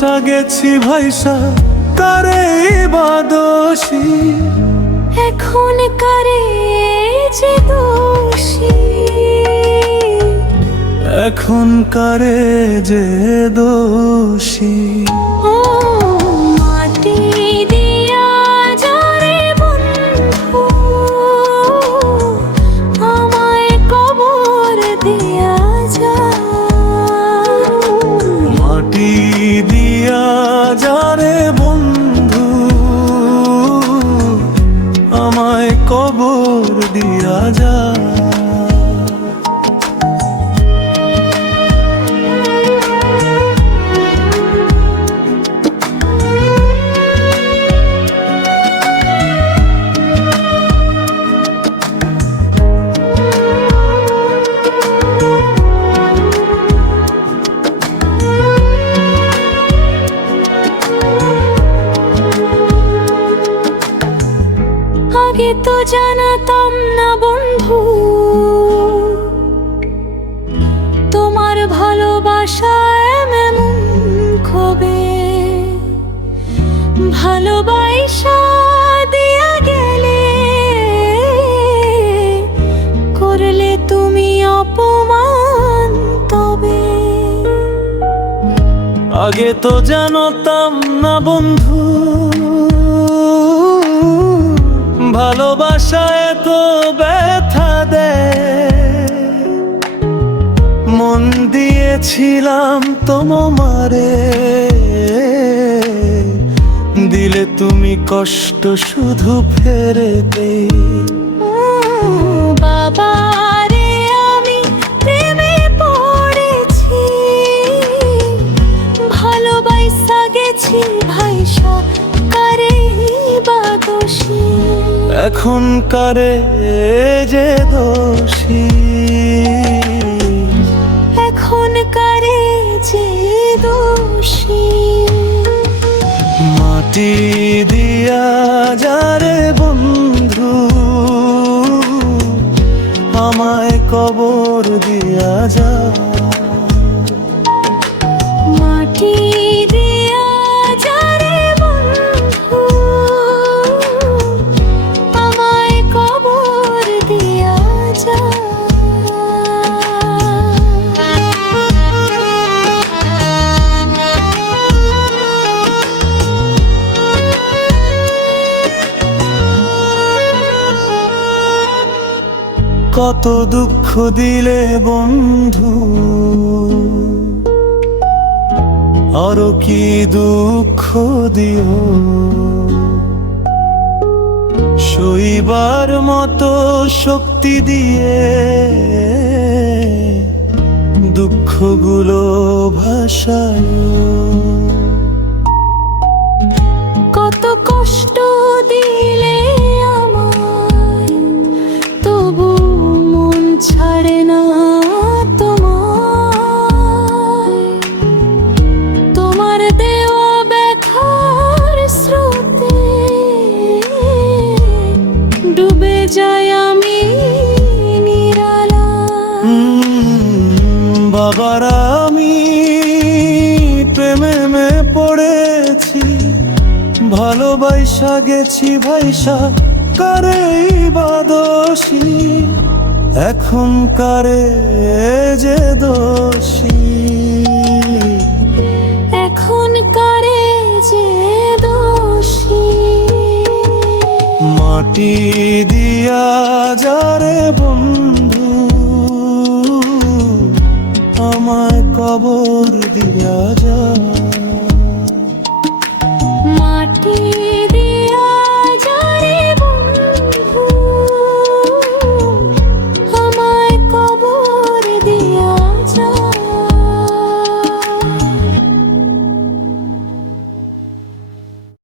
ভালোবাসা গেছি ভাইসা কারে বাদোষী এখন কারে যে দোষী? এখন কারে যে দোষী? কবর দিয়া যা। আগে তো জানাতাম না বন্ধু। তোমার ভালোবাসা এমন কবে ভালোবাসা দিয়া গেলে করলে তুমি অপমান তবে। আগে তো জানতাম না বন্ধু। ভালোবাসা এত ব্যথা দে। মন দিয়েছিলাম তোমারে দিলে তুমি কষ্ট শুধু ফেরে দে বাবা এখন কারে যে দোষী? এখন কারে যে দোষী? মাটি দিয়া যারে বন্ধু আমায় কবর দিয়া যা। মাটি কত দুঃখ দিলে বন্ধু? আরও কি দুঃখ দিও? শৈবার মতো শক্তি দিয়ে দুঃখগুলো ভাষায় ভালোবাসা গেছি ভাইসা কারে বাদোষী এখন কারে যে দোষী? এখন কারে যে দোষী? মাটি দিয়া যারে বন্ধু আমায় কবর দিয়া যা।